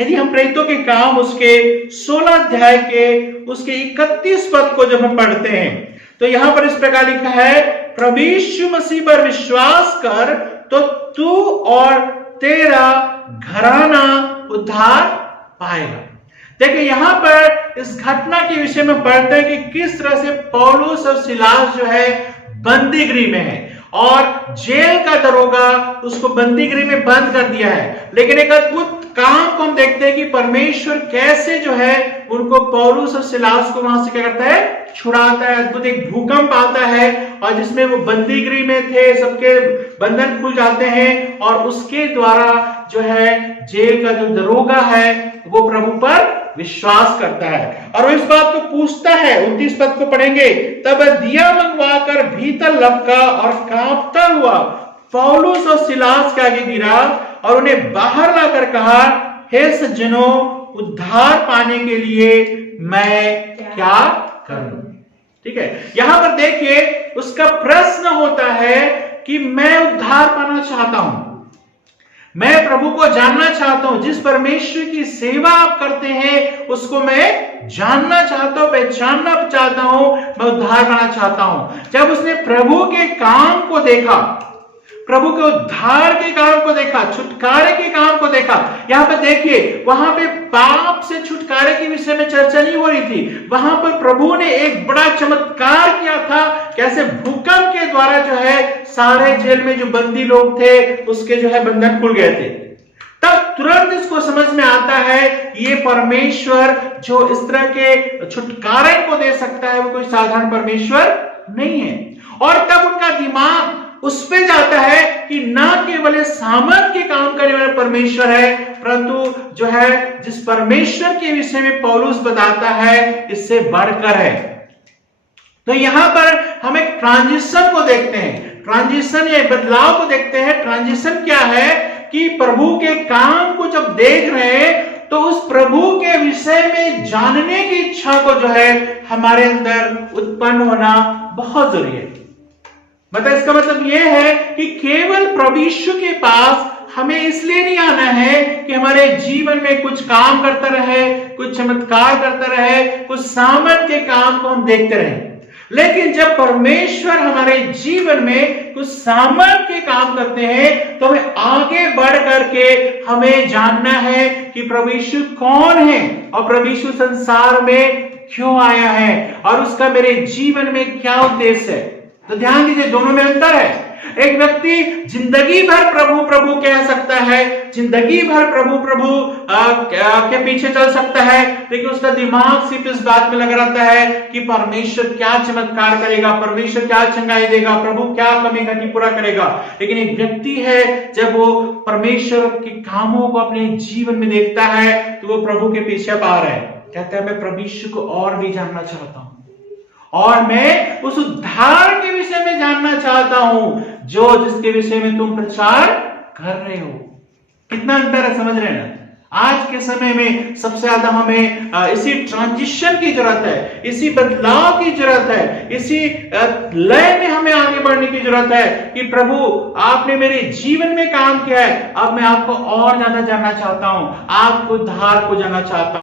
यदि हम प्रेरितों के काम उसके 16 अध्याय के उसके 31 पद को जब हम पढ़ते हैं तो यहां पर इस प्रकार लिखा है, प्रभु यीशु मसीह पर विश्वास कर तो तू और तेरा घराना उद्धार पाएगा। देखिए यहां पर इस घटना के विषय में पढ़ते हैं कि किस तरह से पौलुस और सिलास जो है बंदी गृह में है और जेल का दरोगा उसको बंदी गृह में बंद कर दिया है। लेकिन एक अद्भुत काम को हम देखते हैं कि परमेश्वर कैसे जो है उनको पौलुस और सिलास को वहां से क्या करता है, छुड़ाता है। अद्भुत एक भूकंप आता है और जिसमें वो बंदी गृह में थे, सबके बंधन खुल जाते हैं और उसके द्वारा जो है जेल का जो दरोगा है वो प्रभु पर विश्वास करता है और वो इस बात को पूछता है। 29 पद को पढ़ेंगे, तब दिया मंगवाकर भीतर लपका और कांपता हुआ पौलुस और सिलास के आगे गिरा और उन्हें बाहर लाकर कहा, हे सज्जनों, उद्धार पाने के लिए मैं क्या करूं। ठीक है, यहां पर देखिए उसका प्रश्न होता है कि मैं उद्धार पाना चाहता हूं, मैं प्रभु को जानना चाहता हूं, जिस परमेश्वर की सेवा आप करते हैं उसको मैं जानना चाहता हूं, पहचानना चाहता हूं, मैं उद्धार पाना चाहता हूं। जब उसने प्रभु के काम को देखा, प्रभु के उद्धार के काम को देखा, छुटकारे के काम को देखा, यहां पर देखिए वहां पे पाप से छुटकारे के विषय में चर्चा नहीं हो रही थी, वहां पर प्रभु ने एक बड़ा चमत्कार किया था, कैसे भूकंप के द्वारा जो है सारे जेल में जो बंदी लोग थे उसके जो है बंधन खुल गए थे। तब तुरंत इसको समझ में आता है ये परमेश्वर जो इस तरह के छुटकारे को दे सकता है वो कोई साधारण परमेश्वर नहीं है। और तब उनका दिमाग उस पे जाता है कि ना केवल सामर्थ के काम करने वाला परमेश्वर है, परंतु जो है जिस परमेश्वर के विषय में पौलुस बताता है इससे बढ़कर है। तो यहां पर हम एक ट्रांजिशन को देखते हैं, ट्रांजिशन या बदलाव को देखते हैं। ट्रांजिशन क्या है कि प्रभु के काम को जब देख रहे हैं तो उस प्रभु के विषय में जानने की इच्छा को जो है हमारे अंदर उत्पन्न होना बहुत जरूरी है। मतलब इसका मतलब यह है कि केवल प्रभु यीशु के पास हमें इसलिए नहीं आना है कि हमारे जीवन में कुछ काम करता रहे, कुछ चमत्कार करता रहे, कुछ सामर्थ के काम को हम देखते रहे। लेकिन जब परमेश्वर हमारे जीवन में कुछ सामर्थ के काम करते हैं तो हमें आगे बढ़ करके हमें जानना है कि प्रभु यीशु कौन है और प्रभु यीशु संसार में क्यों आया है और उसका मेरे जीवन में क्या उद्देश्य है। तो ध्यान दीजिए, दोनों में अंतर है। एक व्यक्ति जिंदगी भर प्रभु प्रभु कह सकता है, जिंदगी भर प्रभु प्रभु के पीछे चल सकता है, लेकिन उसका दिमाग सिर्फ इस बात में लगा रहता है कि परमेश्वर क्या चमत्कार करेगा, परमेश्वर क्या चंगाई देगा, प्रभु क्या कमी घटी पूरा करेगा। लेकिन एक व्यक्ति है जब वो परमेश्वर के कामों को अपने जीवन में देखता है तो वो प्रभु के पीछे पा रहा है, कहता है मैं परमेश्वर को और भी जानना चाहता हूं और मैं उस उद्धार के विषय में जानना चाहता हूं जो जिसके विषय में तुम प्रचार कर रहे हो। कितना अंतर है, समझ रहे हैं ना। आज के समय में सबसे ज्यादा हमें इसी ट्रांजिशन की जरूरत है, इसी बदलाव की जरूरत है, इसी लय में हमें आगे बढ़ने की जरूरत है कि प्रभु आपने मेरे जीवन में काम किया है, अब मैं आपको और ज्यादा जानना चाहता हूं, आपको उद्धार को जानना चाहता हूं।